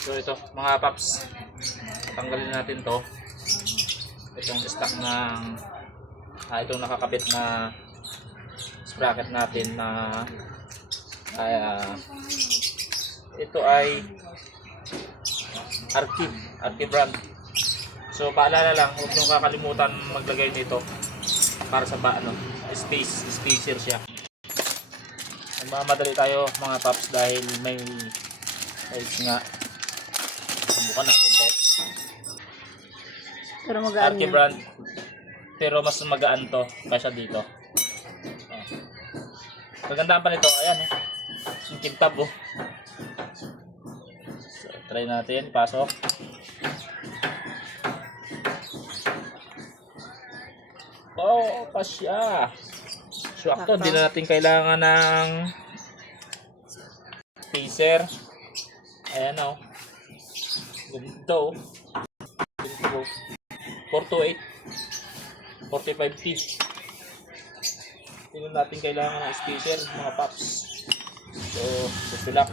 So ito mga paps, tanggalin natin to. Itong stock ng itong nakakabit na sprocket natin na ito ay Arki brand. So paalala lang, huwag nyo kakalimutan maglagay nito para sa spacer siya. Magmamadali tayo mga paps dahil may nga. Subukan natin to. Pero magaan Arki brand. Pero mas magaan to kaysa dito. Magandaan pa nito, ayan yung kintab oh. So, try natin, pasok. Oh, pasya. Swakto, hindi na natin kailangan ng spacer. Ayan o. Ganito. 428. 45T. Hindi na natin kailangan ng spacer, mga paps. So, susulak.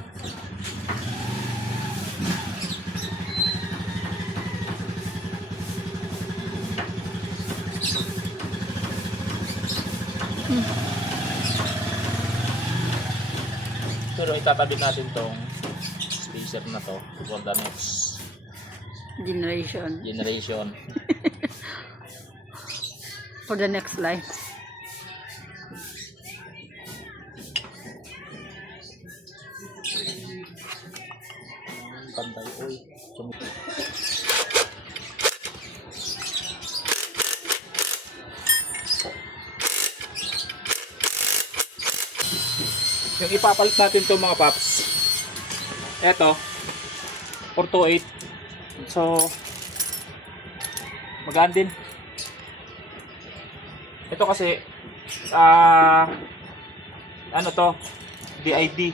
Pero itatabi natin tong spacer na to for the next generation. For the next life. Pantay oy. Yung ipapalit natin to mga paps. Eto 428. So magaan din. Ito kasi ano to, BID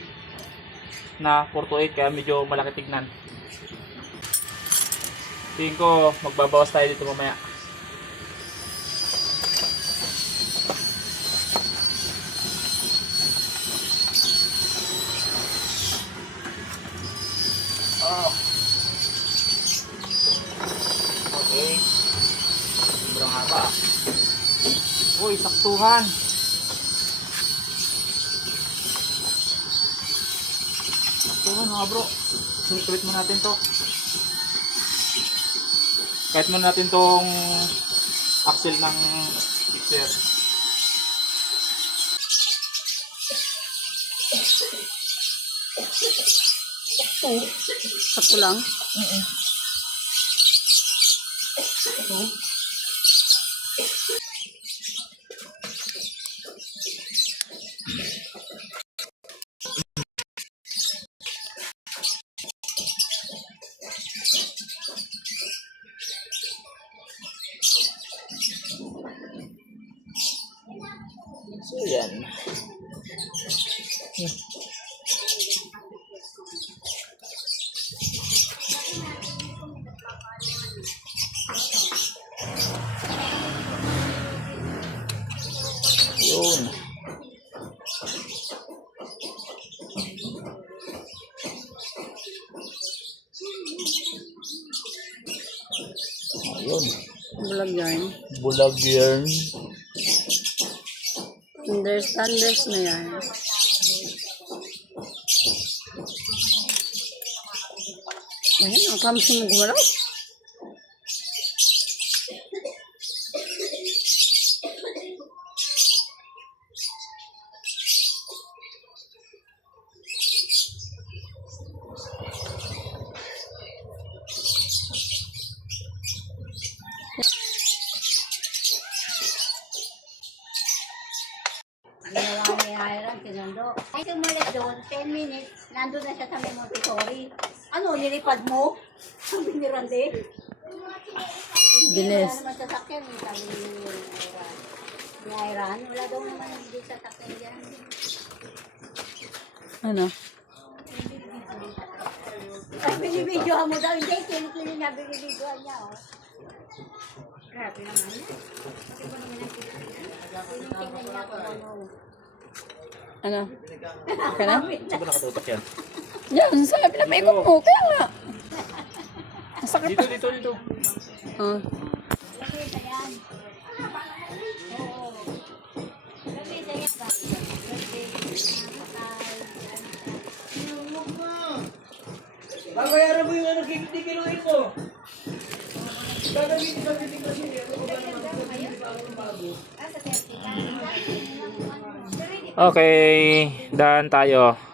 na 428 kaya medyo malaki tignan. Tingin ko magbabawas tayo dito mamaya. Okay. Sobrang haba. Uy, saktuhan. Saktuhan mga bro. Sulit mo natin to. Kahit mo natin tong axle ng fixer. Sakto lang. So yan. Yun. Ayun. Bulag yarn. Bulag yarn. Understanders na yan. Ayan, ang kams mo gumalaw. Ginawa ni Hiram, sinundo. Ay, sumulit doon, 10 minutes, nandun na siya sa may Montessori. Ano, nilipad mo? Sabi ni Randy. Bilis. Wala naman sasakyan, sabi ni Hiram. Wala daw naman hindi sasakyan dyan. Ano? Ay, binibidyohan mo daw. Hindi, kinikili niya, binibidyohan niya, oh. Grabe naman. Tinitingnan niya kung ano. Ano? Ka na? Saan ba nakatutok yan? Yan, sabi na may ikot mo. Kaya nga. sakit. Dito. Oh. Lamesa yan. Oo. Lamesa yan ba? Babayaran mo yung ano, kikiluin mo. Gagawin sa titig kasi ano ko ba naman bago. Okay, daan tayo.